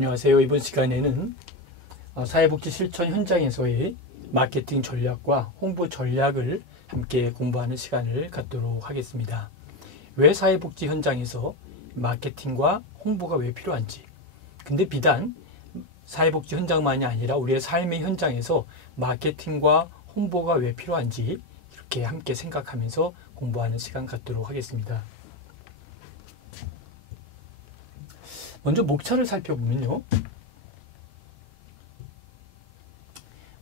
안녕하세요. 이번 시간에는 사회복지 실천 현장에서의 마케팅 전략과 홍보 전략을 함께 공부하는 시간을 갖도록 하겠습니다. 왜 사회복지 현장에서 마케팅과 홍보가 왜 필요한지, 근데 비단 사회복지 현장만이 아니라 우리의 삶의 현장에서 마케팅과 홍보가 왜 필요한지 이렇게 함께 생각하면서 공부하는 시간 갖도록 하겠습니다. 먼저 목차를 살펴보면요.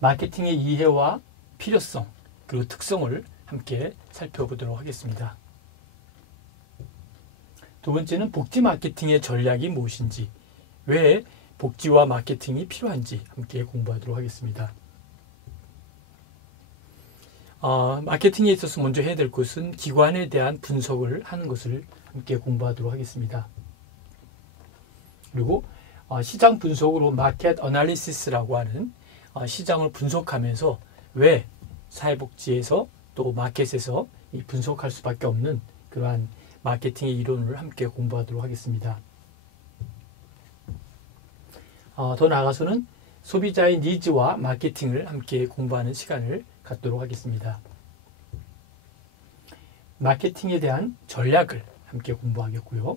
마케팅의 이해와 필요성 그리고 특성을 함께 살펴보도록 하겠습니다. 두 번째는 복지 마케팅의 전략이 무엇인지, 왜 복지와 마케팅이 필요한지 함께 공부하도록 하겠습니다. 마케팅에 있어서 먼저 해야 될 것은 기관에 대한 분석을 하는 것을 함께 공부하도록 하겠습니다. 그리고 시장 분석으로 마켓 어널리시스라고 하는 시장을 분석하면서 왜 사회복지에서 또 마켓에서 이 분석할 수밖에 없는 그러한 마케팅의 이론을 함께 공부하도록 하겠습니다. 더 나아가서는 소비자의 니즈와 마케팅을 함께 공부하는 시간을 갖도록 하겠습니다. 마케팅에 대한 전략을 함께 공부하겠고요.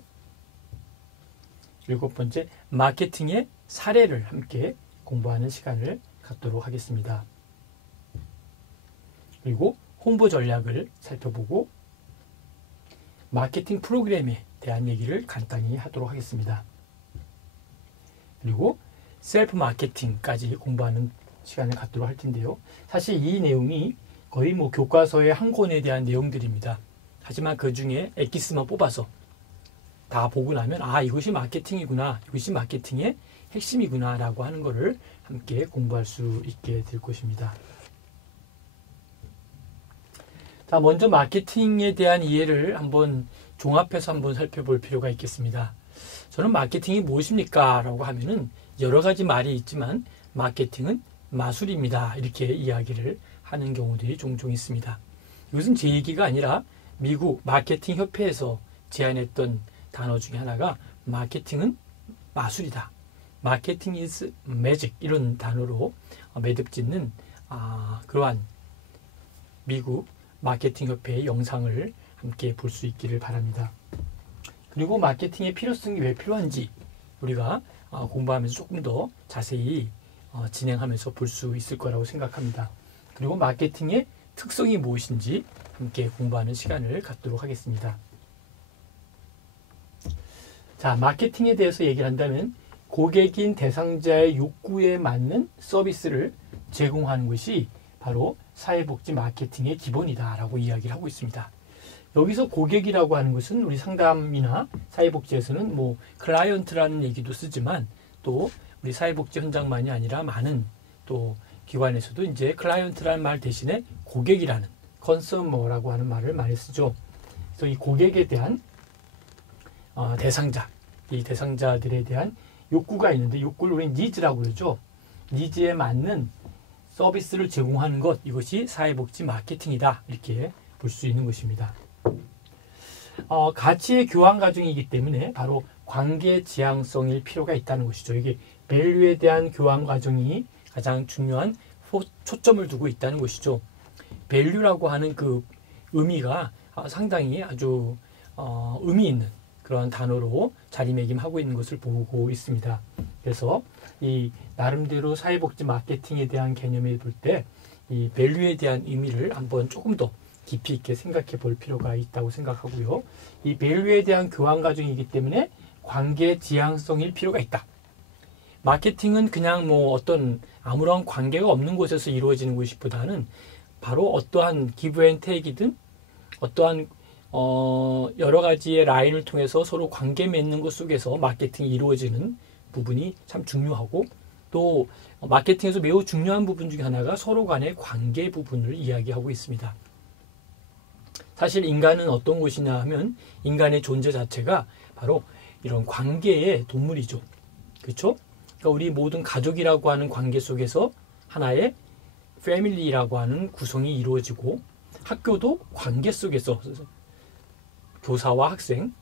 일곱 번째, 마케팅의 사례를 함께 공부하는 시간을 갖도록 하겠습니다. 그리고 홍보 전략을 살펴보고 마케팅 프로그램에 대한 얘기를 간단히 하도록 하겠습니다. 그리고 셀프 마케팅까지 공부하는 시간을 갖도록 할 텐데요. 사실 이 내용이 거의 교과서의 한 권에 대한 내용들입니다. 하지만 그 중에 엑기스만 뽑아서 다 보고 나면 이것이 마케팅이구나, 이것이 마케팅의 핵심이구나 라고 하는 것을 함께 공부할 수 있게 될 것입니다. 자, 먼저 마케팅에 대한 이해를 한번 종합해서 한번 살펴볼 필요가 있겠습니다. 저는 마케팅이 무엇입니까? 라고 하면은 여러 가지 말이 있지만 마케팅은 마술입니다. 이렇게 이야기를 하는 경우들이 종종 있습니다. 이것은 제 얘기가 아니라 미국 마케팅 협회에서 제안했던 단어 중에 하나가 마케팅은 마술이다. 마케팅 is magic 이런 단어로 매듭 짓는 그러한 미국 마케팅 협회의 영상을 함께 볼 수 있기를 바랍니다. 그리고 마케팅의 필요성이 왜 필요한지 우리가 공부하면서 조금 더 자세히 진행하면서 볼 수 있을 거라고 생각합니다. 그리고 마케팅의 특성이 무엇인지 함께 공부하는 시간을 갖도록 하겠습니다. 자, 마케팅에 대해서 얘기를 한다면 고객인 대상자의 욕구에 맞는 서비스를 제공하는 것이 바로 사회복지 마케팅의 기본이다 라고 이야기를 하고 있습니다. 여기서 고객이라고 하는 것은 우리 상담이나 사회복지에서는 클라이언트라는 얘기도 쓰지만 또 우리 사회복지 현장만이 아니라 많은 또 기관에서도 이제 클라이언트라는 말 대신에 고객이라는 컨서머라고 하는 말을 많이 쓰죠. 그래서 이 고객에 대한 대상자, 이 대상자들에 대한 욕구가 있는데 욕구를 우리는 니즈라고 그러죠. 니즈에 맞는 서비스를 제공하는 것, 이것이 사회복지 마케팅이다 이렇게 볼 수 있는 것입니다. 가치의 교환 과정이기 때문에 바로 관계 지향성일 필요가 있다는 것이죠. 이게 밸류에 대한 교환 과정이 가장 중요한 초점을 두고 있다는 것이죠. 밸류라고 하는 그 의미가 상당히 아주 의미 있는 그런 단어로 자리매김하고 있는 것을 보고 있습니다. 그래서 이 나름대로 사회복지 마케팅에 대한 개념을 볼 때 이 밸류에 대한 의미를 한번 조금 더 깊이 있게 생각해 볼 필요가 있다고 생각하고요. 이 밸류에 대한 교환 과정이기 때문에 관계 지향성일 필요가 있다. 마케팅은 그냥 어떤 아무런 관계가 없는 곳에서 이루어지는 것보다는 바로 어떠한 기브 앤 테이크이든 어떠한 여러 가지의 라인을 통해서 서로 관계 맺는 것 속에서 마케팅이 이루어지는 부분이 참 중요하고, 또 마케팅에서 매우 중요한 부분 중에 하나가 서로 간의 관계 부분을 이야기하고 있습니다. 사실 인간은 어떤 것이냐 하면 인간의 존재 자체가 바로 이런 관계의 동물이죠. 그렇죠? 그러니까 우리 모든 가족이라고 하는 관계 속에서 하나의 패밀리라고 하는 구성이 이루어지고, 학교도 관계 속에서 교사와 학생,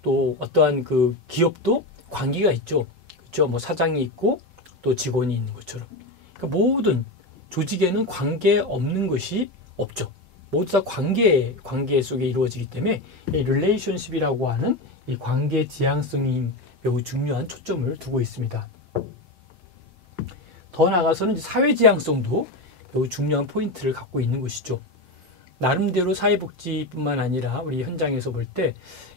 또 어떠한 그 기업도 관계가 있죠. 있죠. 뭐 사장이 있고 또 직원이 있는 것처럼. 그러니까 모든 조직에는 관계 없는 것이 없죠. 모두 다 관계 속에 이루어지기 때문에 이 릴레이션십이라고 하는 이 관계 지향성이 매우 중요한 초점을 두고 있습니다. 더 나아가서는 사회 지향성도 매우 중요한 포인트를 갖고 있는 것이죠. 나름대로 사회복지뿐만 아니라 우리 현장에서 볼 때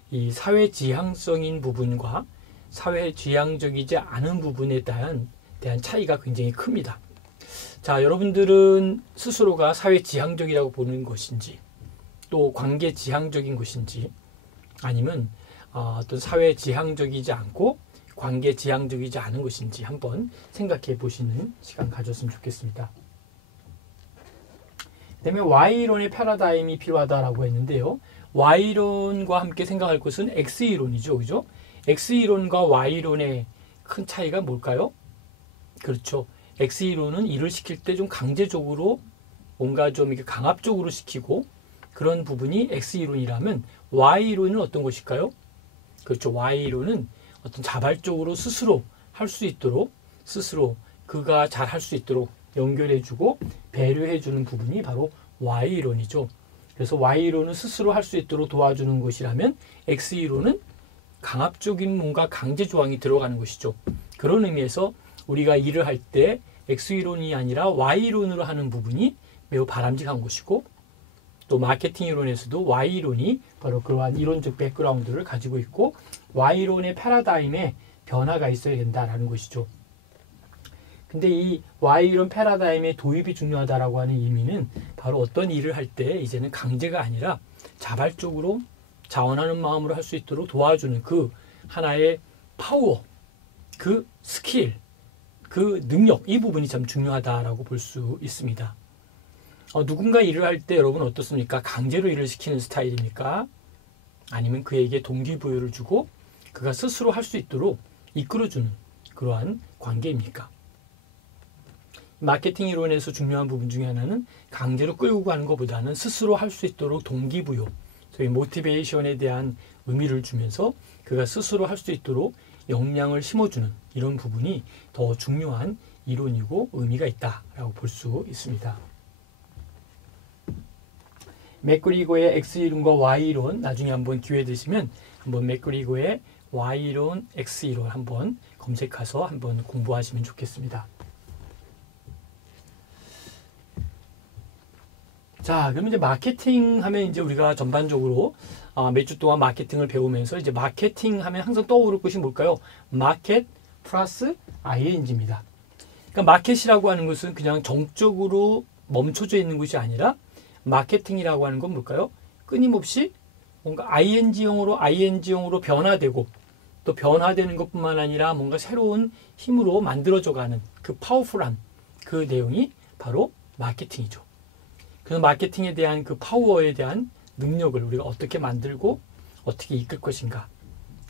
이 사회 지향성인 부분과 사회 지향적이지 않은 부분에 대한 차이가 굉장히 큽니다. 자, 여러분들은 스스로가 사회 지향적이라고 보는 것인지 또 관계 지향적인 것인지 아니면 어떤 사회 지향적이지 않고 관계 지향적이지 않은 것인지 한번 생각해 보시는 시간 가졌으면 좋겠습니다. 그다음에 Y이론의 패러다임이 필요하다라고 했는데요. Y이론과 함께 생각할 것은 X이론이죠. 그죠? X이론과 Y이론의 큰 차이가 뭘까요? 그렇죠. X이론은 일을 시킬 때 좀 강제적으로 뭔가 좀 이렇게 강압적으로 시키고 그런 부분이 X이론이라면 Y이론은 어떤 것일까요? 그렇죠. Y이론은 어떤 자발적으로 스스로 할 수 있도록 스스로 그가 잘 할 수 있도록 연결해주고 배려해주는 부분이 바로 Y이론이죠. 그래서 Y이론은 스스로 할 수 있도록 도와주는 것이라면 X이론은 강압적인 뭔가 강제 조항이 들어가는 것이죠. 그런 의미에서 우리가 일을 할 때 X이론이 아니라 Y이론으로 하는 부분이 매우 바람직한 것이고 또 마케팅 이론에서도 Y이론이 바로 그러한 이론적 백그라운드를 가지고 있고 Y이론의 패러다임에 변화가 있어야 된다는 것이죠. 근데 이 Y이론 패러다임의 도입이 중요하다라고 하는 의미는 바로 어떤 일을 할 때 이제는 강제가 아니라 자발적으로 자원하는 마음으로 할 수 있도록 도와주는 그 하나의 파워, 그 스킬, 그 능력, 이 부분이 참 중요하다라고 볼 수 있습니다. 누군가 일을 할 때 여러분 어떻습니까? 강제로 일을 시키는 스타일입니까? 아니면 그에게 동기부여를 주고 그가 스스로 할 수 있도록 이끌어주는 그러한 관계입니까? 마케팅 이론에서 중요한 부분 중에 하나는 강제로 끌고 가는 것보다는 스스로 할 수 있도록 동기부여, 소위 모티베이션에 대한 의미를 주면서 그가 스스로 할 수 있도록 역량을 심어주는 이런 부분이 더 중요한 이론이고 의미가 있다라고 볼 수 있습니다. 맥그리거의 X이론과 Y이론 나중에 한번 기회 되시면 한번 맥그리거의 Y이론, X이론 한번 검색해서 한번 공부하시면 좋겠습니다. 자, 그러면 이제 마케팅 하면 이제 우리가 전반적으로 몇 주 동안 마케팅을 배우면서 이제 마케팅 하면 항상 떠오를 것이 뭘까요? 마켓 플러스 ing입니다. 그러니까 마켓이라고 하는 것은 그냥 정적으로 멈춰져 있는 것이 아니라 마케팅이라고 하는 건 뭘까요? 끊임없이 뭔가 ing형으로 변화되고 또 변화되는 것뿐만 아니라 뭔가 새로운 힘으로 만들어져가는 그 파워풀한 그 내용이 바로 마케팅이죠. 그래서 마케팅에 대한 그 파워에 대한 능력을 우리가 어떻게 만들고 어떻게 이끌 것인가,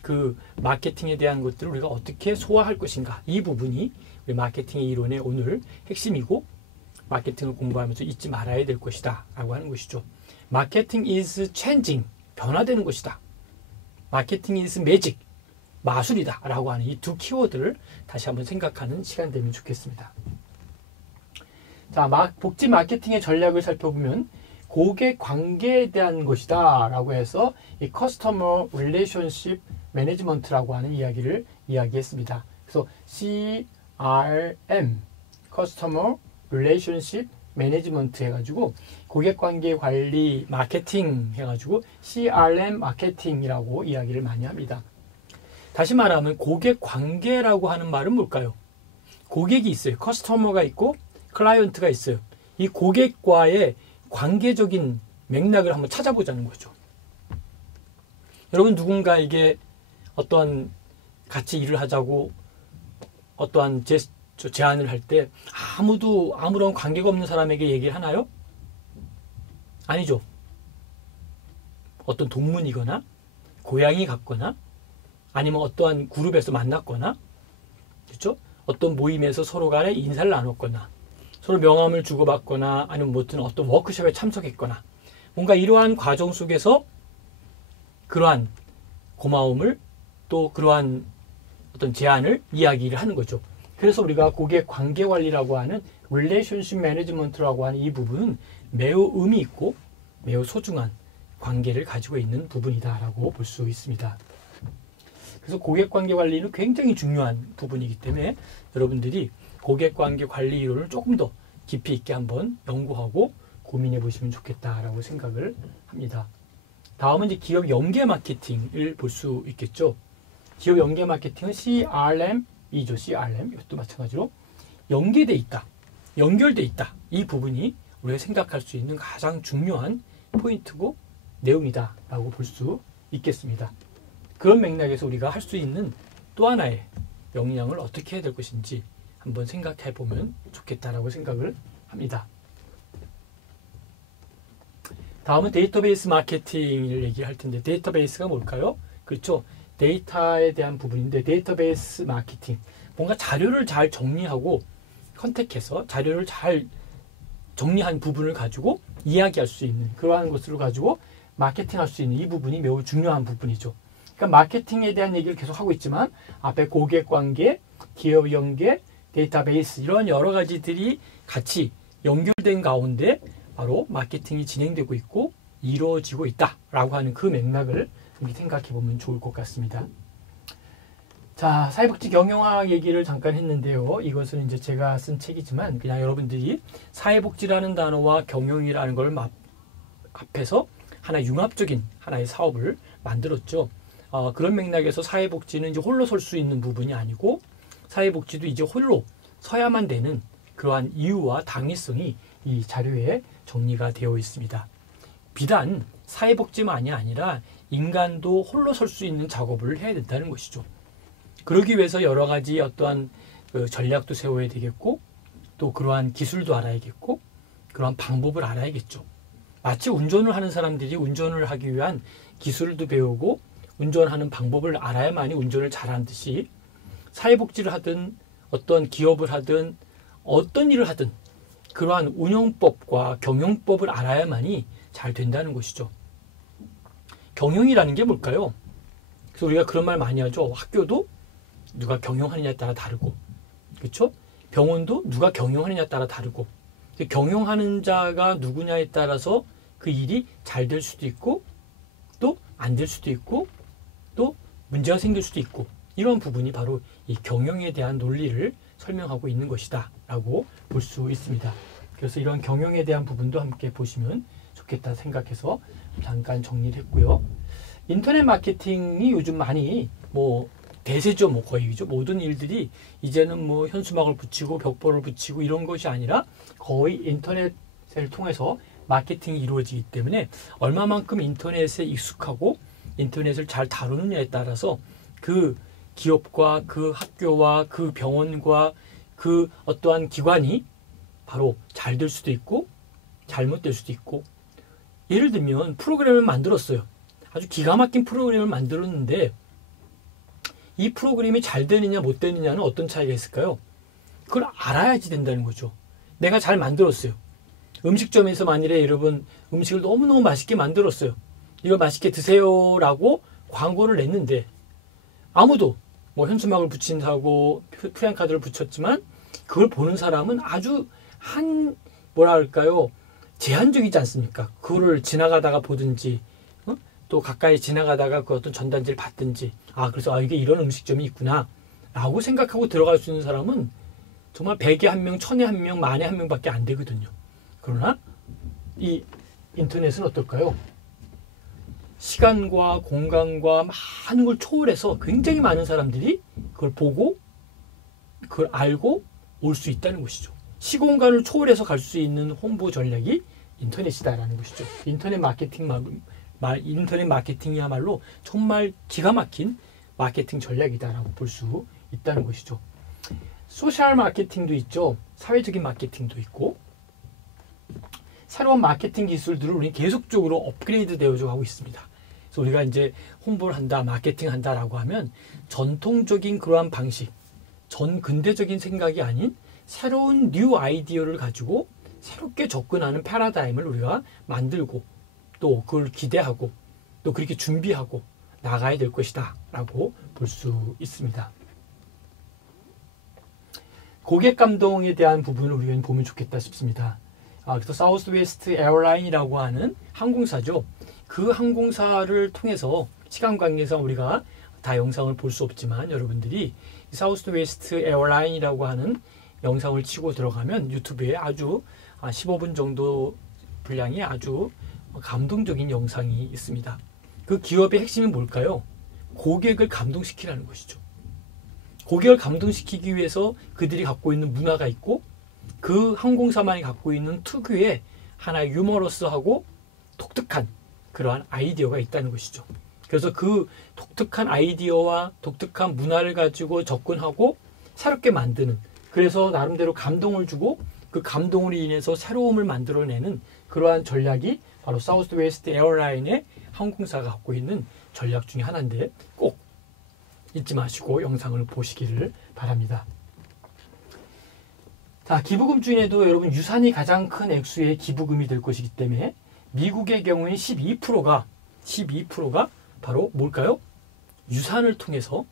그 마케팅에 대한 것들을 우리가 어떻게 소화할 것인가, 이 부분이 우리 마케팅의 이론의 오늘 핵심이고 마케팅을 공부하면서 잊지 말아야 될 것이다 라고 하는 것이죠. 마케팅 is changing, 변화되는 것이다. 마케팅 is magic, 마술이다 라고 하는 이 두 키워드를 다시 한번 생각하는 시간 되면 좋겠습니다. 자, 복지 마케팅의 전략을 살펴보면 고객 관계에 대한 것이다 라고 해서 이 커스터머 릴레이션십 매니지먼트라고 하는 이야기를 이야기했습니다. 그래서 CRM, 커스터머 릴레이션십 매니지먼트 해가지고 고객관계 관리 마케팅 해가지고 CRM 마케팅이라고 이야기를 많이 합니다. 다시 말하면 고객관계라고 하는 말은 뭘까요? 고객이 있어요. 커스터머가 있고 클라이언트가 있어요. 이 고객과의 관계적인 맥락을 한번 찾아보자는 거죠. 여러분 누군가에게 어떠한 같이 일을 하자고 어떠한 제안을 할 때 아무런 관계가 없는 사람에게 얘기를 하나요? 아니죠. 어떤 동문이거나 고향이 같거나 아니면 어떠한 그룹에서 만났거나 그렇죠? 어떤 모임에서 서로 간에 인사를 나눴거나 서로 명함을 주고받거나 아니면 어떤 워크숍에 참석했거나 뭔가 이러한 과정 속에서 그러한 고마움을 또 그러한 어떤 제안을 이야기를 하는 거죠. 그래서 우리가 고객 관계 관리라고 하는 relationship management라고 하는 이 부분은 매우 의미 있고 매우 소중한 관계를 가지고 있는 부분이다라고 볼 수 있습니다. 그래서 고객 관계 관리는 굉장히 중요한 부분이기 때문에 여러분들이 고객 관계 관리 이론을 조금 더 깊이 있게 한번 연구하고 고민해 보시면 좋겠다라고 생각을 합니다. 다음은 이제 기업 연계 마케팅을 볼 수 있겠죠. 기업 연계 마케팅은 CRM이죠. CRM. 이것도 마찬가지로 연계돼 있다. 연결돼 있다. 이 부분이 우리가 생각할 수 있는 가장 중요한 포인트고 내용이다라고 볼 수 있겠습니다. 그런 맥락에서 우리가 할 수 있는 또 하나의 역량을 어떻게 해야 될 것인지 한번 생각해 보면 좋겠다라고 생각을 합니다. 다음은 데이터베이스 마케팅을 얘기할 텐데 데이터베이스가 뭘까요? 그렇죠. 데이터에 대한 부분인데 데이터베이스 마케팅. 뭔가 자료를 잘 정리하고 컨택해서 자료를 잘 정리한 부분을 가지고 이야기할 수 있는 그러한 것을 가지고 마케팅할 수 있는 이 부분이 매우 중요한 부분이죠. 그러니까 마케팅에 대한 얘기를 계속 하고 있지만 앞에 고객 관계, 기업 연계, 데이터베이스 이런 여러 가지들이 같이 연결된 가운데 바로 마케팅이 진행되고 있고 이루어지고 있다라고 하는 그 맥락을 생각해 보면 좋을 것 같습니다. 자, 사회복지 경영학 얘기를 잠깐 했는데요. 이것은 이제 제가 쓴 책이지만 그냥 여러분들이 사회복지라는 단어와 경영이라는 걸 합해서 하나 융합적인 하나의 사업을 만들었죠. 그런 맥락에서 사회복지는 이제 홀로 설 수 있는 부분이 아니고 사회복지도 이제 홀로 서야만 되는 그러한 이유와 당위성이 이 자료에 정리가 되어 있습니다. 비단 사회복지만이 아니라 인간도 홀로 설 수 있는 작업을 해야 된다는 것이죠. 그러기 위해서 여러 가지 어떠한 전략도 세워야 되겠고 또 그러한 기술도 알아야겠고 그러한 방법을 알아야겠죠. 마치 운전을 하는 사람들이 운전을 하기 위한 기술도 배우고 운전하는 방법을 알아야만이 운전을 잘하는 듯이 사회복지를 하든 어떤 기업을 하든 어떤 일을 하든 그러한 운영법과 경영법을 알아야만이 잘 된다는 것이죠. 경영이라는 게 뭘까요? 그래서 우리가 그런 말 많이 하죠. 학교도 누가 경영하느냐에 따라 다르고, 그렇죠? 병원도 누가 경영하느냐에 따라 다르고, 경영하는 자가 누구냐에 따라서 그 일이 잘 될 수도 있고, 또 안 될 수도 있고, 또 문제가 생길 수도 있고, 이런 부분이 바로 이 경영에 대한 논리를 설명하고 있는 것이다 라고 볼 수 있습니다. 그래서 이런 경영에 대한 부분도 함께 보시면 좋겠다 생각해서 잠깐 정리를 했고요. 인터넷 마케팅이 요즘 많이 대세죠. 거의죠. 모든 일들이 이제는 현수막을 붙이고 벽보를 붙이고 이런 것이 아니라 거의 인터넷을 통해서 마케팅이 이루어지기 때문에 얼마만큼 인터넷에 익숙하고 인터넷을 잘 다루느냐에 따라서 그 기업과 그 학교와 그 병원과 그 어떠한 기관이 바로 잘 될 수도 있고 잘못될 수도 있고, 예를 들면 프로그램을 만들었어요. 아주 기가 막힌 프로그램을 만들었는데 이 프로그램이 잘 되느냐 못 되느냐는 어떤 차이가 있을까요? 그걸 알아야지 된다는 거죠. 내가 잘 만들었어요. 음식점에서 만일에 여러분 음식을 너무너무 맛있게 만들었어요. 이거 맛있게 드세요라고 광고를 냈는데 아무도 현수막을 붙인다고 프랜카드를 붙였지만 그걸 보는 사람은 아주 제한적이지 않습니까? 그거를 지나가다가 보든지 또 가까이 지나가다가 그 어떤 전단지를 받든지 그래서 이게 이런 음식점이 있구나 라고 생각하고 들어갈 수 있는 사람은 정말 100에 1명, 1000에 1명, 만에 1명밖에 안 되거든요. 그러나 이 인터넷은 어떨까요? 시간과 공간과 많은 걸 초월해서 굉장히 많은 사람들이 그걸 보고 그걸 알고 올 수 있다는 것이죠. 시공간을 초월해서 갈 수 있는 홍보 전략이 인터넷이다라는 것이죠. 인터넷 마케팅이야말로 정말 기가 막힌 마케팅 전략이다라고 볼 수 있다는 것이죠. 소셜 마케팅도 있죠. 사회적인 마케팅도 있고 새로운 마케팅 기술들을 우리는 계속적으로 업그레이드 되어져 가고 있습니다. 그래서 우리가 이제 홍보를 한다, 마케팅 한다라고 하면 전통적인 그러한 방식, 전 근대적인 생각이 아닌 새로운 뉴 아이디어를 가지고 새롭게 접근하는 패러다임을 우리가 만들고 또 그걸 기대하고 또 그렇게 준비하고 나가야 될 것이다 라고 볼 수 있습니다. 고객 감동에 대한 부분을 우리가 보면 좋겠다 싶습니다. 그래서 사우스웨스트 에어라인이라고 하는 항공사죠. 그 항공사를 통해서 시간 관계상 우리가 다 영상을 볼 수 없지만 여러분들이 사우스웨스트 에어라인이라고 하는 영상을 치고 들어가면 유튜브에 아주 15분 정도 분량의 아주 감동적인 영상이 있습니다. 그 기업의 핵심은 뭘까요? 고객을 감동시키라는 것이죠. 고객을 감동시키기 위해서 그들이 갖고 있는 문화가 있고 그 항공사만이 갖고 있는 특유의 하나의 유머러스하고 독특한 그러한 아이디어가 있다는 것이죠. 그래서 그 독특한 아이디어와 독특한 문화를 가지고 접근하고 새롭게 만드는, 그래서 나름대로 감동을 주고 그 감동으로 인해서 새로움을 만들어내는 그러한 전략이 바로 사우스웨스트 에어라인의 항공사가 갖고 있는 전략 중에 하나인데 꼭 잊지 마시고 영상을 보시기를 바랍니다. 자, 기부금 중에도 여러분 유산이 가장 큰 액수의 기부금이 될 것이기 때문에 미국의 경우에 12%가 바로 뭘까요? 유산을 통해서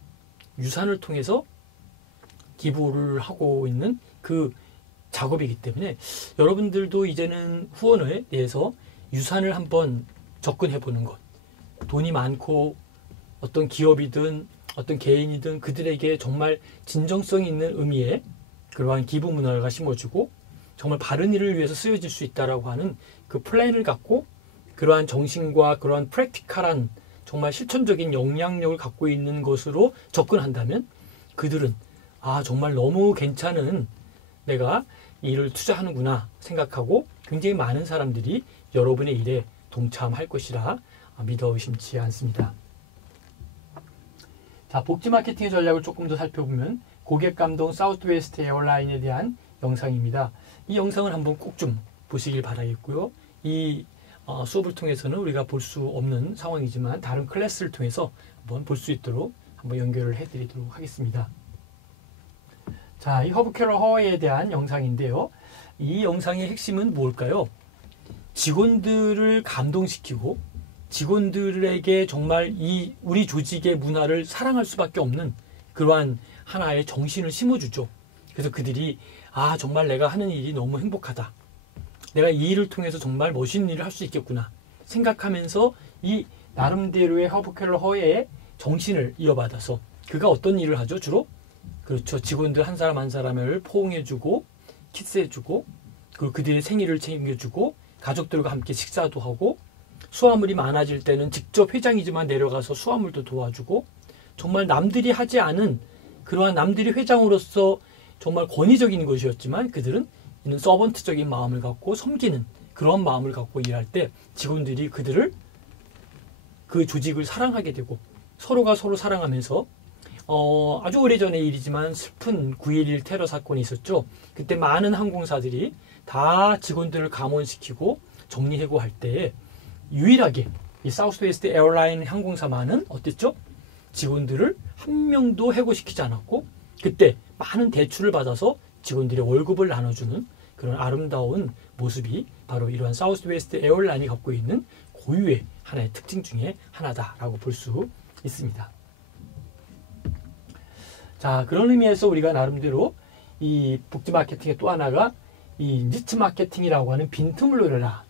기부를 하고 있는 그 작업이기 때문에 여러분들도 이제는 후원에 대해서 유산을 한번 접근해 보는 것, 돈이 많고 어떤 기업이든 어떤 개인이든 그들에게 정말 진정성 있는 의미의 그러한 기부 문화가 심어주고 정말 바른 일을 위해서 쓰여질 수 있다라고 하는 그 플랜을 갖고 그러한 정신과 그러한 프랙티컬한 정말 실천적인 영향력을 갖고 있는 것으로 접근한다면 그들은 정말 너무 괜찮은 내가 이 일을 투자하는구나 생각하고 굉장히 많은 사람들이 여러분의 일에 동참할 것이라 믿어 의심치 않습니다. 자, 복지 마케팅의 전략을 조금 더 살펴보면 고객 감동 사우스웨스트 에어라인에 대한 영상입니다. 이 영상을 한번 꼭 좀 보시길 바라겠고요. 이 수업을 통해서는 우리가 볼 수 없는 상황이지만 다른 클래스를 통해서 한번 볼 수 있도록 한번 연결을 해드리도록 하겠습니다. 자, 이 허브 캐럴 허웨이에 대한 영상인데요. 이 영상의 핵심은 뭘까요? 직원들을 감동시키고 직원들에게 정말 이 우리 조직의 문화를 사랑할 수밖에 없는 그러한 하나의 정신을 심어주죠. 그래서 그들이 정말 내가 하는 일이 너무 행복하다. 내가 이 일을 통해서 정말 멋있는 일을 할 수 있겠구나 생각하면서 이 나름대로의 허브 캐럴 허웨이의 정신을 이어받아서 그가 어떤 일을 하죠? 주로 그렇죠. 직원들 한 사람 한 사람을 포옹해주고 키스해주고 그리고 그들의 생일을 챙겨주고 가족들과 함께 식사도 하고 수화물이 많아질 때는 직접 회장이지만 내려가서 수화물도 도와주고 정말 남들이 하지 않은 그러한 남들이 회장으로서 정말 권위적인 것이었지만 그들은 이는 서번트적인 마음을 갖고 섬기는 그런 마음을 갖고 일할 때 직원들이 그들을 그 조직을 사랑하게 되고 서로가 서로 사랑하면서 아주 오래전의 일이지만 슬픈 9.11 테러 사건이 있었죠. 그때 많은 항공사들이 다 직원들을 감원시키고 정리해고할 때 유일하게 이 사우스웨스트 에어라인 항공사만은 어땠죠? 직원들을 한 명도 해고시키지 않았고 그때 많은 대출을 받아서 직원들의 월급을 나눠주는 그런 아름다운 모습이 바로 이러한 사우스웨스트 에어라인이 갖고 있는 고유의 하나의 특징 중에 하나다라고 볼 수 있습니다. 자, 그런 의미에서 우리가 나름대로 이 복지 마케팅의 또 하나가 이 니치 마케팅이라고 하는 빈틈을 노려라.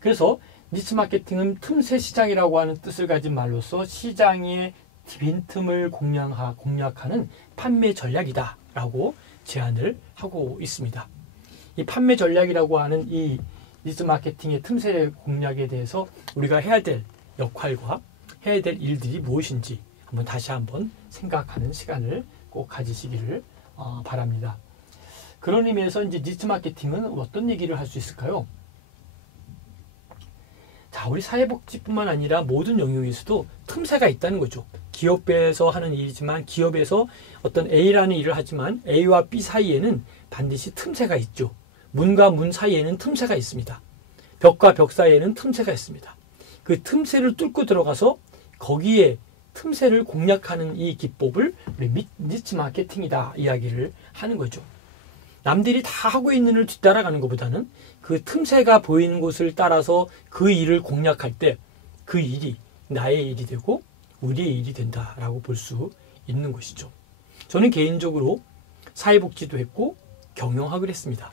그래서 니치 마케팅은 틈새 시장이라고 하는 뜻을 가진 말로서 시장의 빈틈을 공략하는 판매 전략이다라고 제안을 하고 있습니다. 이 판매 전략이라고 하는 이 니치 마케팅의 틈새 공략에 대해서 우리가 해야 될 역할과 해야 될 일들이 무엇인지 다시 한번 생각하는 시간을 꼭 가지시기를 바랍니다. 그런 의미에서 이제 니치 마케팅은 어떤 얘기를 할 수 있을까요? 자, 우리 사회복지뿐만 아니라 모든 영역에서도 틈새가 있다는 거죠. 기업에서 하는 일이지만 기업에서 어떤 A라는 일을 하지만 A와 B 사이에는 반드시 틈새가 있죠. 문과 문 사이에는 틈새가 있습니다. 벽과 벽 사이에는 틈새가 있습니다. 그 틈새를 뚫고 들어가서 거기에 틈새를 공략하는 이 기법을 우리 니치 마케팅이다 이야기를 하는 거죠. 남들이 다 하고 있는 일을 뒤따라가는 것보다는 그 틈새가 보이는 곳을 따라서 그 일을 공략할 때 그 일이 나의 일이 되고 우리의 일이 된다라고 볼 수 있는 것이죠. 저는 개인적으로 사회복지도 했고 경영학을 했습니다.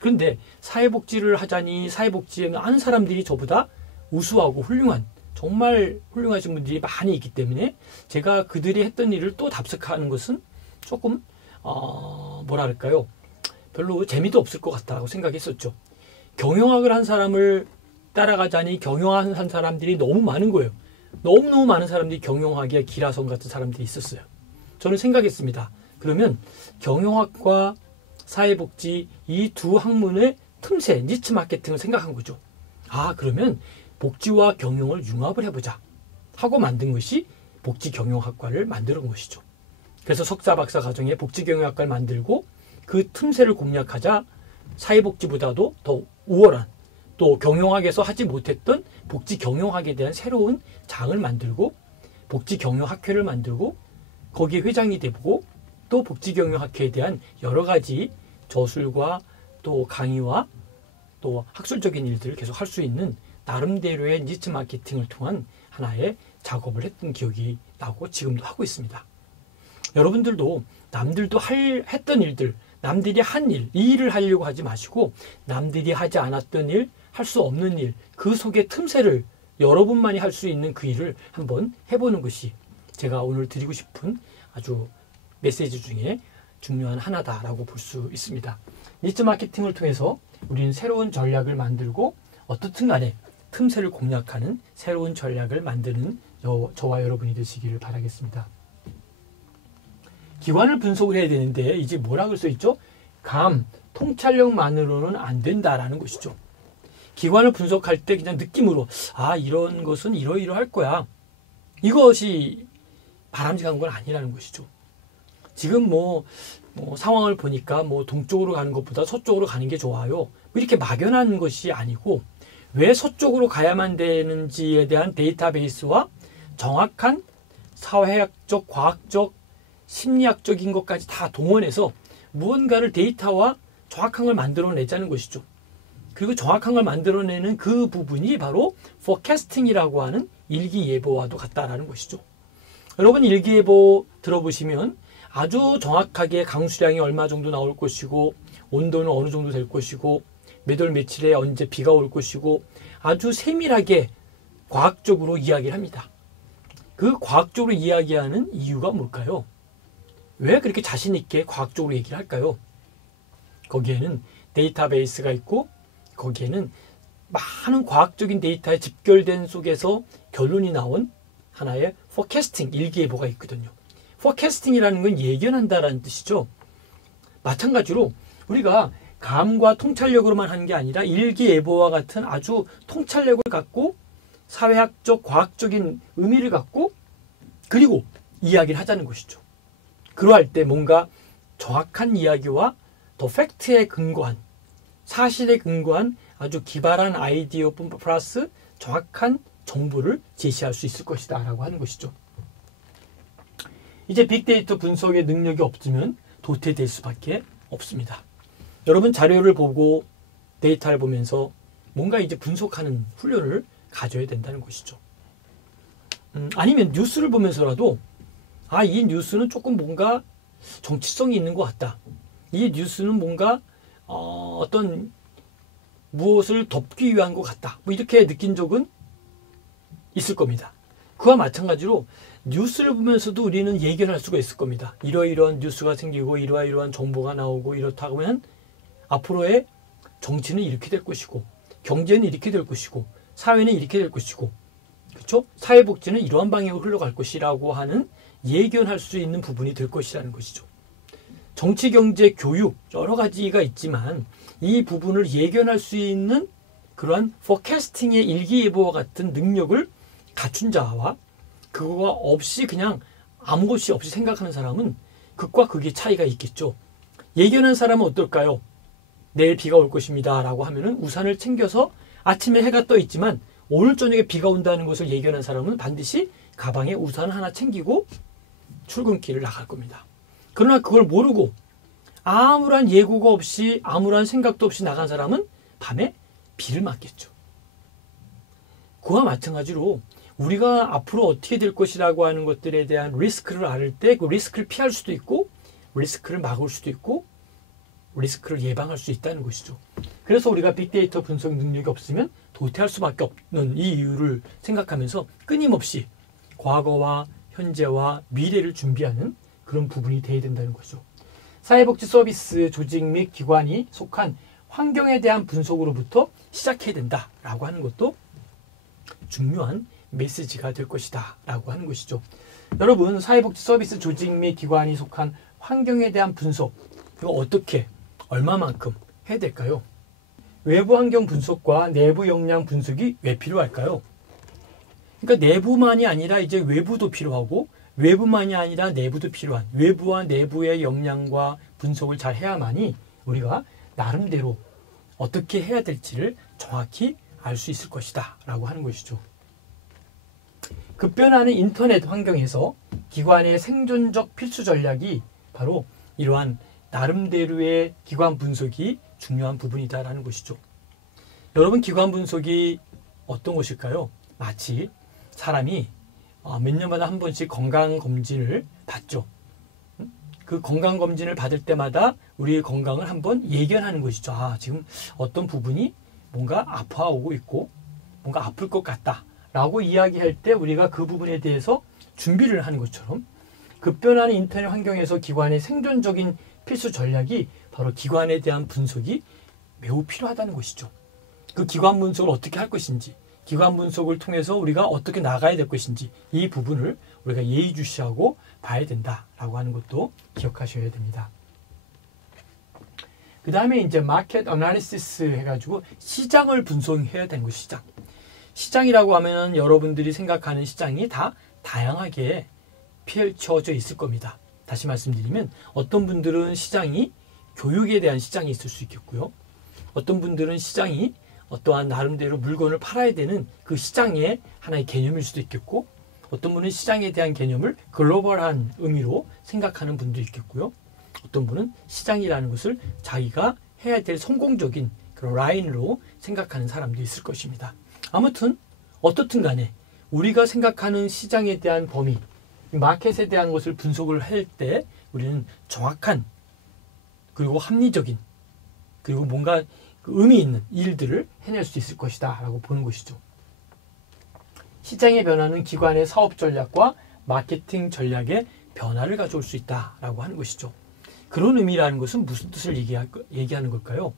그런데 사회복지를 하자니 사회복지에 아는 사람들이 저보다 우수하고 훌륭한 정말 훌륭하신 분들이 많이 있기 때문에 제가 그들이 했던 일을 또 답습하는 것은 조금 뭐랄까요, 별로 재미도 없을 것 같다고 생각했었죠. 경영학을 한 사람을 따라가자니 경영한 사람들이 너무 많은 거예요. 너무너무 많은 사람들이 경영학에 기라성 같은 사람들이 있었어요. 저는 생각했습니다. 그러면 경영학과 사회복지 이 두 학문의 틈새, 니치 마케팅을 생각한 거죠. 그러면 복지와 경영을 융합을 해보자 하고 만든 것이 복지경영학과를 만드는 것이죠. 그래서 석사 박사 과정에 복지경영학과를 만들고 그 틈새를 공략하자 사회복지보다도 더 우월한 또 경영학에서 하지 못했던 복지경영학에 대한 새로운 장을 만들고 복지경영학회를 만들고 거기에 회장이 되고 또 복지경영학회에 대한 여러 가지 저술과 또 강의와 또 학술적인 일들을 계속 할 수 있는 나름대로의 니치 마케팅을 통한 하나의 작업을 했던 기억이 나고 지금도 하고 있습니다. 여러분들도 남들도 했던 일들, 남들이 한 일, 이 일을 하려고 하지 마시고 남들이 하지 않았던 일, 할 수 없는 일, 그 속의 틈새를 여러분만이 할 수 있는 그 일을 한번 해보는 것이 제가 오늘 드리고 싶은 아주 메시지 중에 중요한 하나다라고 볼 수 있습니다. 니치 마케팅을 통해서 우리는 새로운 전략을 만들고 어떻든 간에 틈새를 공략하는 새로운 전략을 만드는 저와 여러분이 되시기를 바라겠습니다. 기관을 분석을 해야 되는데 이제 뭐라고 써있죠? 통찰력만으로는 안 된다라는 것이죠. 기관을 분석할 때 그냥 느낌으로 이런 것은 이러이러할 거야. 이것이 바람직한 건 아니라는 것이죠. 지금 상황을 보니까 동쪽으로 가는 것보다 서쪽으로 가는 게 좋아요. 이렇게 막연한 것이 아니고 왜 서쪽으로 가야만 되는지에 대한 데이터베이스와 정확한 사회학적, 과학적, 심리학적인 것까지 다 동원해서 무언가를 데이터와 정확한 걸 만들어내자는 것이죠. 그리고 정확한 걸 만들어내는 그 부분이 바로 forecasting이라고 하는 일기예보와도 같다라는 것이죠. 여러분 일기예보 들어보시면 아주 정확하게 강수량이 얼마 정도 나올 것이고 온도는 어느 정도 될 것이고 몇 월 며칠에 언제 비가 올 것이고 아주 세밀하게 과학적으로 이야기를 합니다. 그 과학적으로 이야기하는 이유가 뭘까요? 왜 그렇게 자신 있게 과학적으로 얘기를 할까요? 거기에는 데이터베이스가 있고 거기에는 많은 과학적인 데이터에 집결된 속에서 결론이 나온 하나의 포캐스팅, 일기예보가 있거든요. 포캐스팅이라는 건 예견한다라는 뜻이죠. 마찬가지로 우리가 감과 통찰력으로만 하는 게 아니라 일기예보와 같은 아주 통찰력을 갖고 사회학적, 과학적인 의미를 갖고 그리고 이야기를 하자는 것이죠. 그러할 때 뭔가 정확한 이야기와 더 팩트에 근거한 사실에 근거한 아주 기발한 아이디어 플러스 정확한 정보를 제시할 수 있을 것이다 라고 하는 것이죠. 이제 빅데이터 분석의 능력이 없으면 도태될 수밖에 없습니다. 여러분 자료를 보고 데이터를 보면서 뭔가 이제 분석하는 훈련을 가져야 된다는 것이죠. 아니면 뉴스를 보면서라도 이 뉴스는 조금 뭔가 정치성이 있는 것 같다. 이 뉴스는 뭔가 어떤 무엇을 덮기 위한 것 같다. 이렇게 느낀 적은 있을 겁니다. 그와 마찬가지로 뉴스를 보면서도 우리는 예견할 수가 있을 겁니다. 이러이러한 뉴스가 생기고 이러이러한 정보가 나오고 이렇다고 하면 앞으로의 정치는 이렇게 될 것이고 경제는 이렇게 될 것이고 사회는 이렇게 될 것이고 그렇죠? 사회복지는 이러한 방향으로 흘러갈 것이라고 하는 예견할 수 있는 부분이 될 것이라는 것이죠. 정치, 경제, 교육 여러 가지가 있지만 이 부분을 예견할 수 있는 그러한 포캐스팅의 일기예보와 같은 능력을 갖춘 자와 그거가 없이 그냥 아무것이 없이 생각하는 사람은 극과 극의 차이가 있겠죠. 예견한 사람은 어떨까요? 내일 비가 올 것입니다 라고 하면은 우산을 챙겨서 아침에 해가 떠 있지만 오늘 저녁에 비가 온다는 것을 예견한 사람은 반드시 가방에 우산 하나 챙기고 출근길을 나갈 겁니다. 그러나 그걸 모르고 아무런 예고가 없이 아무런 생각도 없이 나간 사람은 밤에 비를 맞겠죠. 그와 마찬가지로 우리가 앞으로 어떻게 될 것이라고 하는 것들에 대한 리스크를 알 때 그 리스크를 피할 수도 있고 리스크를 막을 수도 있고 리스크를 예방할 수 있다는 것이죠. 그래서 우리가 빅데이터 분석 능력이 없으면 도태할 수밖에 없는 이 이유를 생각하면서 끊임없이 과거와 현재와 미래를 준비하는 그런 부분이 되어야 된다는 거죠. 사회복지 서비스 조직 및 기관이 속한 환경에 대한 분석으로부터 시작해야 된다라고 하는 것도 중요한 메시지가 될 것이다 라고 하는 것이죠. 여러분, 사회복지 서비스 조직 및 기관이 속한 환경에 대한 분석, 이거 어떻게 얼마만큼 해야 될까요? 외부 환경 분석과 내부 역량 분석이 왜 필요할까요? 그러니까 내부만이 아니라 이제 외부도 필요하고 외부만이 아니라 내부도 필요한 외부와 내부의 역량과 분석을 잘 해야만이 우리가 나름대로 어떻게 해야 될지를 정확히 알 수 있을 것이다 라고 하는 것이죠. 급변하는 인터넷 환경에서 기관의 생존적 필수 전략이 바로 이러한 나름대로의 기관 분석이 중요한 부분이다라는 것이죠. 여러분, 기관 분석이 어떤 것일까요? 마치 사람이 몇 년마다 한 번씩 건강검진을 받죠. 그 건강검진을 받을 때마다 우리의 건강을 한번 예견하는 것이죠. 아, 지금 어떤 부분이 뭔가 아파오고 있고 뭔가 아플 것 같다 라고 이야기할 때 우리가 그 부분에 대해서 준비를 하는 것처럼 급변하는 인터넷 환경에서 기관의 생존적인 필수 전략이 바로 기관에 대한 분석이 매우 필요하다는 것이죠. 그 기관 분석을 어떻게 할 것인지, 기관 분석을 통해서 우리가 어떻게 나가야 될 것인지 이 부분을 우리가 예의주시하고 봐야 된다라고 하는 것도 기억하셔야 됩니다. 그 다음에 이제 마켓 어나리시스 해가지고 시장을 분석해야 되는 것이 시장. 시장이라고 하면 여러분들이 생각하는 시장이 다 다양하게 펼쳐져 있을 겁니다. 다시 말씀드리면 어떤 분들은 시장이 교육에 대한 시장이 있을 수 있겠고요. 어떤 분들은 시장이 어떠한 나름대로 물건을 팔아야 되는 그 시장의 하나의 개념일 수도 있겠고, 어떤 분은 시장에 대한 개념을 글로벌한 의미로 생각하는 분도 있겠고요. 어떤 분은 시장이라는 것을 자기가 해야 될 성공적인 그런 라인으로 생각하는 사람도 있을 것입니다. 아무튼 어떻든 간에 우리가 생각하는 시장에 대한 범위, 마켓에 대한 것을 분석을 할 때 우리는 정확한 그리고 합리적인 그리고 뭔가 의미 있는 일들을 해낼 수 있을 것이다 라고 보는 것이죠. 시장의 변화는 기관의 사업 전략과 마케팅 전략의 변화를 가져올 수 있다라고 하는 것이죠. 그런 의미라는 것은 무슨 뜻을 얘기하는 걸까요?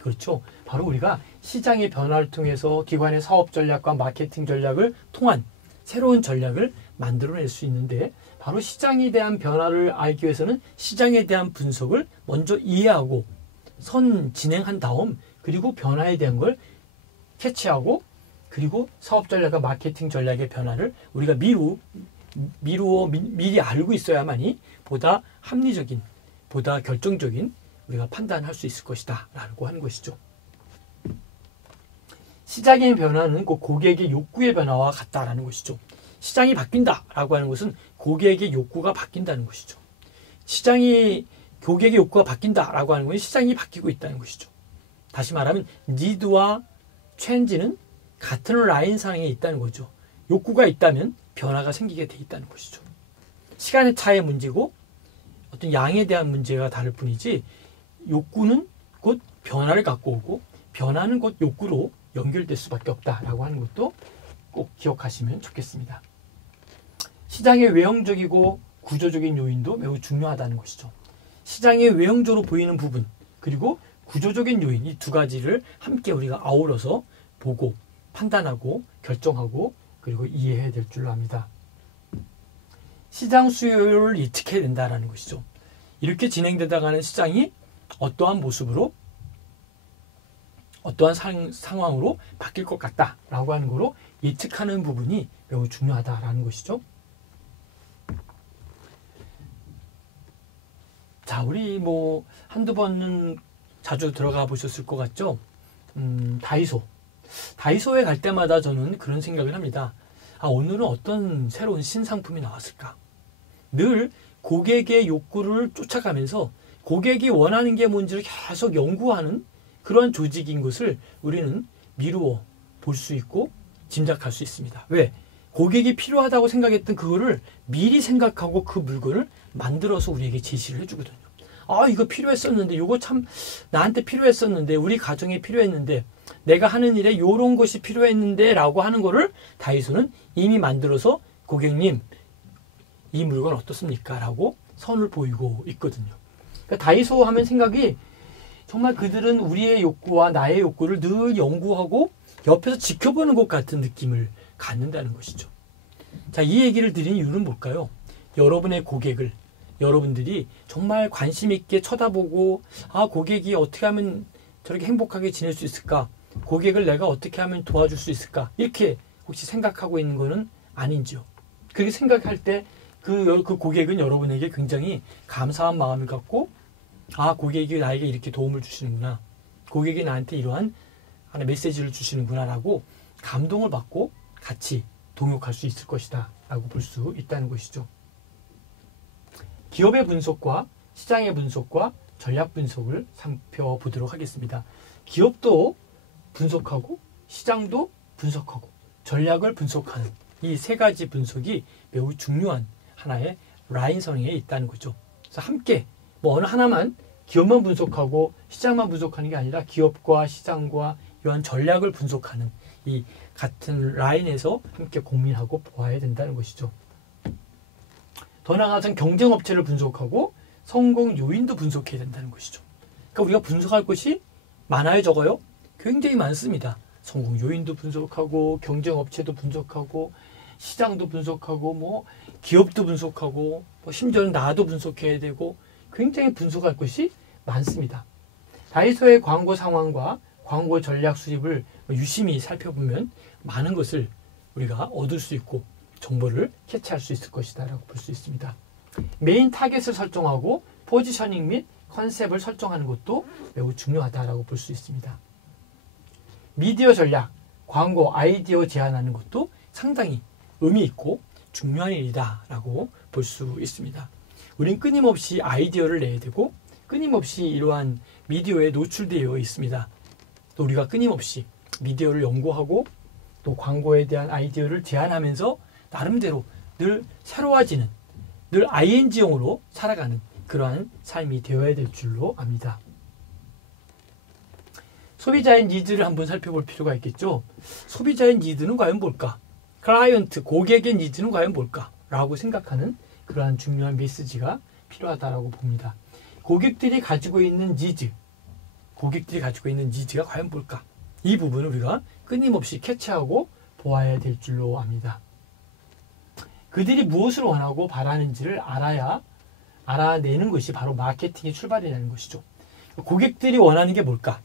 그렇죠. 바로 우리가 시장의 변화를 통해서 기관의 사업 전략과 마케팅 전략을 통한 새로운 전략을 만들어낼 수 있는데, 바로 시장에 대한 변화를 알기 위해서는 시장에 대한 분석을 먼저 이해하고 진행한 다음 그리고 변화에 대한 걸 캐치하고 그리고 사업 전략과 마케팅 전략의 변화를 우리가 미리 알고 있어야만이 보다 합리적인, 보다 결정적인 우리가 판단할 수 있을 것이다 라고 하는 것이죠. 시장의 변화는 꼭 고객의 욕구의 변화와 같다라는 것이죠. 시장이 바뀐다라고 하는 것은 고객의 욕구가 바뀐다는 것이죠. 고객의 욕구가 바뀐다라고 하는 것은 시장이 바뀌고 있다는 것이죠. 다시 말하면 니드와 체인지는 같은 라인상에 있다는 거죠. 욕구가 있다면 변화가 생기게 돼 있다는 것이죠. 시간의 차이의 문제고 어떤 양에 대한 문제가 다를 뿐이지, 욕구는 곧 변화를 갖고 오고 변화는 곧 욕구로 연결될 수밖에 없다라고 하는 것도 꼭 기억하시면 좋겠습니다. 시장의 외형적이고 구조적인 요인도 매우 중요하다는 것이죠. 시장의 외형적으로 보이는 부분 그리고 구조적인 요인, 이 두 가지를 함께 우리가 아우러서 보고 판단하고 결정하고 그리고 이해해야 될 줄로 압니다. 시장 수요를 예측해야 된다는 것이죠. 이렇게 진행되다가는 시장이 어떠한 모습으로 어떠한 상황으로 바뀔 것 같다라고 하는 거로 예측하는 부분이 매우 중요하다라는 것이죠. 자, 우리 한두 번은 자주 들어가 보셨을 것 같죠? 다이소에 갈 때마다 저는 그런 생각을 합니다. 오늘은 어떤 새로운 신상품이 나왔을까? 늘 고객의 욕구를 쫓아가면서 고객이 원하는 게 뭔지를 계속 연구하는 그러한 조직인 것을 우리는 미루어 볼 수 있고 짐작할 수 있습니다. 왜? 고객이 필요하다고 생각했던 그거를 미리 생각하고 그 물건을 만들어서 우리에게 제시를 해주거든요. 아, 이거 필요했었는데, 이거 참 나한테 필요했었는데, 우리 가정에 필요했는데, 내가 하는 일에 이런 것이 필요했는데 라고 하는 거를 다이소는 이미 만들어서 고객님, 이 물건 어떻습니까? 라고 선을 보이고 있거든요. 그러니까 다이소 하면 생각이 정말 그들은 우리의 욕구와 나의 욕구를 늘 연구하고 옆에서 지켜보는 것 같은 느낌을 갖는다는 것이죠. 자, 이 얘기를 드린 이유는 뭘까요? 여러분의 고객을 여러분들이 정말 관심 있게 쳐다보고, 아, 고객이 어떻게 하면 저렇게 행복하게 지낼 수 있을까? 고객을 내가 어떻게 하면 도와줄 수 있을까? 이렇게 혹시 생각하고 있는 거는 아닌지요. 그렇게 생각할 때 그 고객은 여러분에게 굉장히 감사한 마음을 갖고, 아, 고객이 나에게 이렇게 도움을 주시는구나. 고객이 나한테 이러한 하나의 메시지를 주시는구나 라고 감동을 받고 같이 동역할 수 있을 것이다 라고 볼 수 있다는 것이죠. 기업의 분석과 시장의 분석과 전략 분석을 살펴보도록 하겠습니다. 기업도 분석하고 시장도 분석하고 전략을 분석하는 이 세 가지 분석이 매우 중요한 하나의 라인선에 있다는 거죠. 그래서 함께 어느 하나만 기업만 분석하고 시장만 분석하는 게 아니라 기업과 시장과 이러한 전략을 분석하는 이 같은 라인에서 함께 고민하고 보아야 된다는 것이죠. 더 나아가서 경쟁업체를 분석하고 성공 요인도 분석해야 된다는 것이죠. 그러니까 우리가 분석할 것이 많아요, 적어요? 굉장히 많습니다. 성공 요인도 분석하고 경쟁업체도 분석하고 시장도 분석하고 기업도 분석하고 심지어는 나도 분석해야 되고 굉장히 분석할 것이 많습니다. 다이소의 광고 상황과 광고 전략 수립을 유심히 살펴보면 많은 것을 우리가 얻을 수 있고 정보를 캐치할 수 있을 것이다 라고 볼 수 있습니다. 메인 타겟을 설정하고 포지셔닝 및 컨셉을 설정하는 것도 매우 중요하다라고 볼 수 있습니다. 미디어 전략, 광고 아이디어 제안하는 것도 상당히 의미 있고 중요한 일이다라고 볼 수 있습니다. 우린 끊임없이 아이디어를 내야 되고 끊임없이 이러한 미디어에 노출되어 있습니다. 또 우리가 끊임없이 미디어를 연구하고 또 광고에 대한 아이디어를 제안하면서 나름대로 늘 새로워지는, 늘 ING형으로 살아가는 그러한 삶이 되어야 될 줄로 압니다. 소비자의 니즈를 한번 살펴볼 필요가 있겠죠. 소비자의 니즈는 과연 뭘까? 클라이언트, 고객의 니즈는 과연 뭘까? 라고 생각하는 그러한 중요한 메시지가 필요하다고 봅니다. 고객들이 가지고 있는 니즈가 과연 뭘까? 이 부분을 우리가 끊임없이 캐치하고 보아야 될 줄로 압니다. 그들이 무엇을 원하고 바라는지를 알아내는 것이 바로 마케팅의 출발이라는 것이죠. 고객들이 원하는 게 뭘까?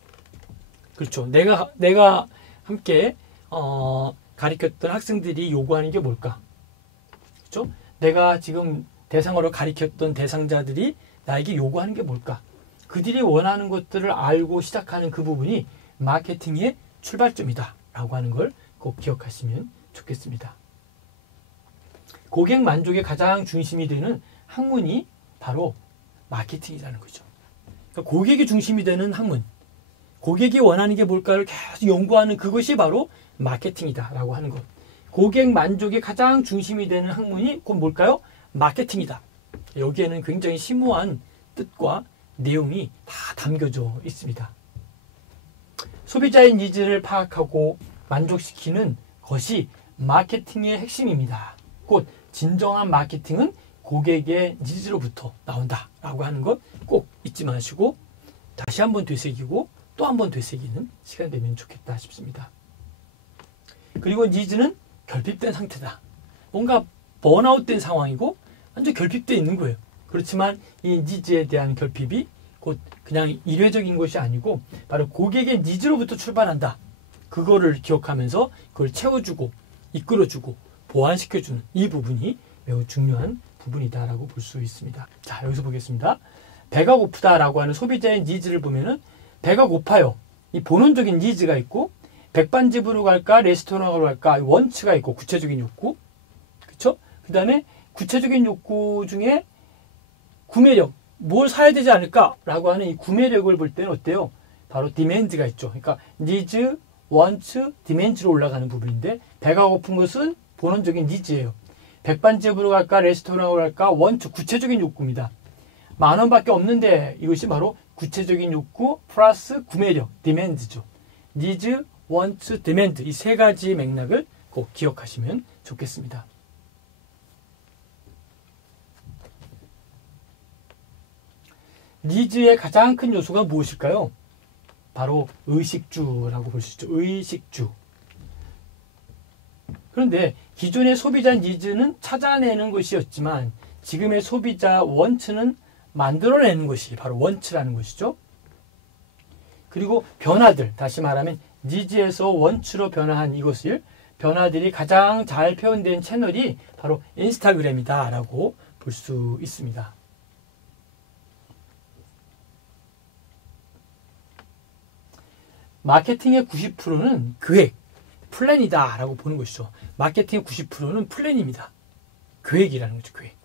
그렇죠. 내가 함께 가르쳤던 학생들이 요구하는 게 뭘까? 그렇죠? 내가 지금 대상으로 가르쳤던 대상자들이 나에게 요구하는 게 뭘까? 그들이 원하는 것들을 알고 시작하는 그 부분이 마케팅의 출발점이다 라고 하는 걸 꼭 기억하시면 좋겠습니다. 고객 만족의 가장 중심이 되는 학문이 바로 마케팅이라는 거죠. 그러니까 고객이 중심이 되는 학문, 고객이 원하는 게 뭘까를 계속 연구하는 그것이 바로 마케팅이다 라고 하는 것. 고객 만족의 가장 중심이 되는 학문이 곧 뭘까요? 마케팅이다. 여기에는 굉장히 심오한 뜻과 내용이 다 담겨져 있습니다. 소비자의 니즈를 파악하고 만족시키는 것이 마케팅의 핵심입니다. 곧 진정한 마케팅은 고객의 니즈로부터 나온다 라고 하는 것 꼭 잊지 마시고 다시 한번 되새기고 또 한번 되새기는 시간이 되면 좋겠다 싶습니다. 그리고 니즈는 결핍된 상태다. 뭔가 번아웃된 상황이고 완전 결핍되어 있는 거예요. 그렇지만 이 니즈에 대한 결핍이 곧 그냥 일회적인 것이 아니고 바로 고객의 니즈로부터 출발한다. 그거를 기억하면서 그걸 채워주고 이끌어주고 보완시켜주는 이 부분이 매우 중요한 부분이다라고 볼 수 있습니다. 자, 여기서 보겠습니다. 배가 고프다라고 하는 소비자의 니즈를 보면은 배가 고파요. 이 본원적인 니즈가 있고 백반집으로 갈까 레스토랑으로 갈까 원츠가 있고 구체적인 욕구, 그렇죠? 그 다음에 구체적인 욕구 중에 구매력, 뭘 사야 되지 않을까라고 하는 이 구매력을 볼 때는 어때요? 바로 디맨드가 있죠. 그러니까 니즈, 원츠, 디맨드로 올라가는 부분인데 배가 고픈 것은 본원적인 니즈예요. 백반집으로 갈까 레스토랑으로 갈까 원투 구체적인 욕구입니다. 10,000원밖에 없는데 이것이 바로 구체적인 욕구 플러스 구매력 디맨드죠. 니즈, 원투, 디맨드 이 세 가지 맥락을 꼭 기억하시면 좋겠습니다. 니즈의 가장 큰 요소가 무엇일까요? 바로 의식주라고 볼 수 있죠. 의식주. 그런데 기존의 소비자 니즈는 찾아내는 것이었지만 지금의 소비자 원츠는 만들어내는 것이 바로 원츠라는 것이죠. 그리고 변화들, 다시 말하면 니즈에서 원츠로 변화한 이것을 변화들이 가장 잘 표현된 채널이 바로 인스타그램이다 라고 볼 수 있습니다. 마케팅의 90%는 계획, 플랜이다 라고 보는 것이죠. 마케팅의 90%는 플랜입니다. 계획이라는 거죠. 계획.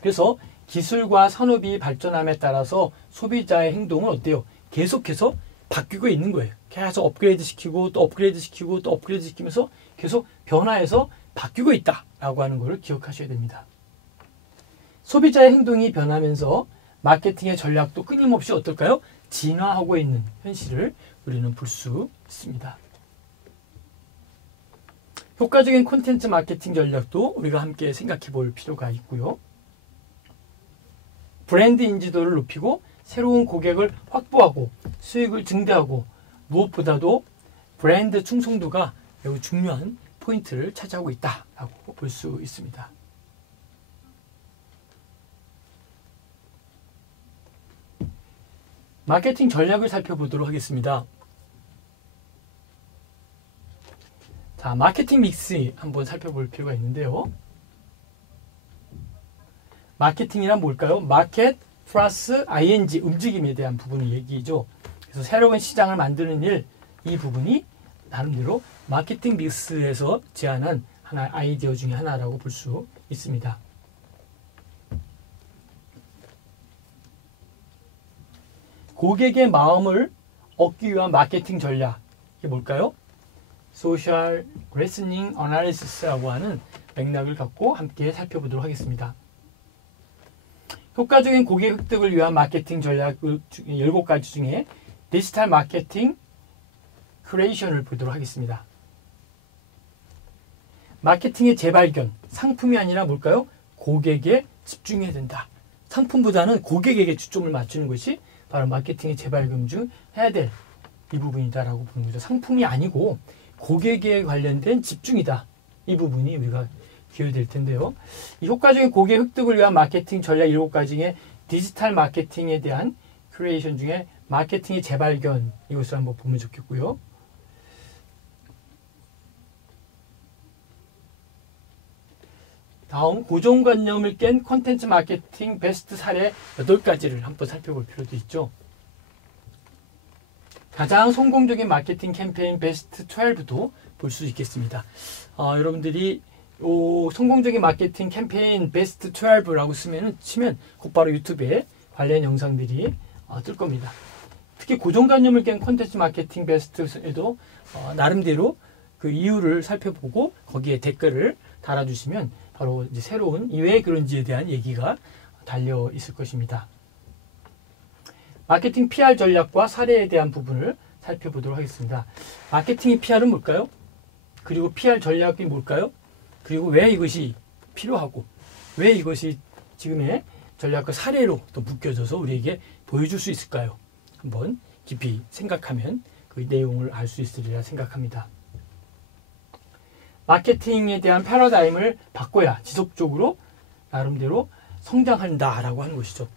그래서 기술과 산업이 발전함에 따라서 소비자의 행동은 어때요? 계속해서 바뀌고 있는 거예요. 계속 업그레이드 시키고 또 업그레이드 시키고 또 업그레이드 시키면서 계속 변화해서 바뀌고 있다라고 하는 것을 기억하셔야 됩니다. 소비자의 행동이 변하면서 마케팅의 전략도 끊임없이 어떨까요? 진화하고 있는 현실을 우리는 볼 수 있습니다. 효과적인 콘텐츠 마케팅 전략도 우리가 함께 생각해 볼 필요가 있고요. 브랜드 인지도를 높이고 새로운 고객을 확보하고 수익을 증대하고 무엇보다도 브랜드 충성도가 매우 중요한 포인트를 차지하고 있다라고 볼 수 있습니다. 마케팅 전략을 살펴보도록 하겠습니다. 자, 마케팅 믹스 한번 살펴볼 필요가 있는데요. 마케팅이란 뭘까요? 마켓 플러스 ing 움직임에 대한 부분을 얘기죠. 그래서 새로운 시장을 만드는 일, 이 부분이 나름대로 마케팅 믹스에서 제안한 하나의 아이디어 중에 하나라고 볼 수 있습니다. 고객의 마음을 얻기 위한 마케팅 전략, 이게 뭘까요? 소셜 리스닝 어널리시스라고 하는 맥락을 갖고 함께 살펴보도록 하겠습니다. 효과적인 고객 획득을 위한 마케팅 전략 17가지 중에 디지털 마케팅 크리에이션을 보도록 하겠습니다. 마케팅의 재발견, 상품이 아니라 뭘까요? 고객에 집중해야 된다. 상품보다는 고객에게 초점을 맞추는 것이 바로 마케팅의 재발견 중 해야 될 이 부분이다라고 보는 거죠. 상품이 아니고 고객에 관련된 집중이다. 이 부분이 우리가 기여될 텐데요. 이 효과적인 고객 획득을 위한 마케팅 전략 7가지 중에 디지털 마케팅에 대한 크리에이션 중에 마케팅의 재발견, 이것을 한번 보면 좋겠고요. 다음 고정관념을 깬 콘텐츠 마케팅 베스트 사례 8가지를 한번 살펴볼 필요도 있죠. 가장 성공적인 마케팅 캠페인 베스트 12도 볼 수 있겠습니다. 여러분들이 성공적인 마케팅 캠페인 베스트 12라고 치면 곧바로 유튜브에 관련 영상들이 뜰 겁니다. 특히 고정관념을 깬 콘텐츠 마케팅 베스트에도 나름대로 그 이유를 살펴보고 거기에 댓글을 달아주시면 바로 이제 새로운 왜 그런지에 대한 얘기가 달려 있을 것입니다. 마케팅 PR 전략과 사례에 대한 부분을 살펴보도록 하겠습니다. 마케팅의 PR은 뭘까요? 그리고 PR 전략이 뭘까요? 그리고 왜 이것이 필요하고 왜 이것이 지금의 전략과 사례로 또 묶여져서 우리에게 보여줄 수 있을까요? 한번 깊이 생각하면 그 내용을 알 수 있으리라 생각합니다. 마케팅에 대한 패러다임을 바꿔야 지속적으로 나름대로 성장한다라고 하는 것이죠.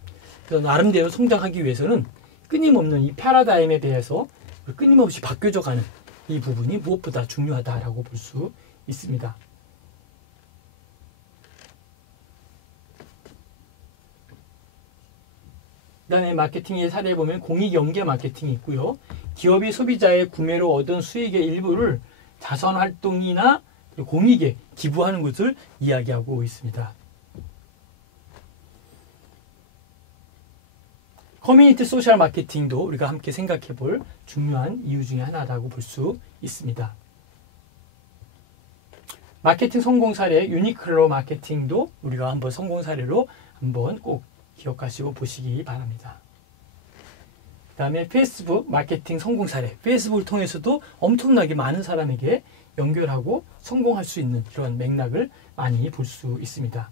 그래서 나름대로 성장하기 위해서는 끊임없는 이 패러다임에 대해서 끊임없이 바뀌어져가는 이 부분이 무엇보다 중요하다라고 볼 수 있습니다. 그다음에 마케팅의 사례에 보면 공익연계 마케팅이 있고요. 기업이 소비자의 구매로 얻은 수익의 일부를 자선활동이나 공익에 기부하는 것을 이야기하고 있습니다. 커뮤니티 소셜 마케팅도 우리가 함께 생각해 볼 중요한 이유 중에 하나라고 볼 수 있습니다. 마케팅 성공 사례 유니클로 마케팅도 우리가 한번 성공 사례로 한번 꼭 기억하시고 보시기 바랍니다. 그 다음에 페이스북 마케팅 성공 사례. 페이스북을 통해서도 엄청나게 많은 사람에게 연결하고 성공할 수 있는 그런 맥락을 많이 볼 수 있습니다.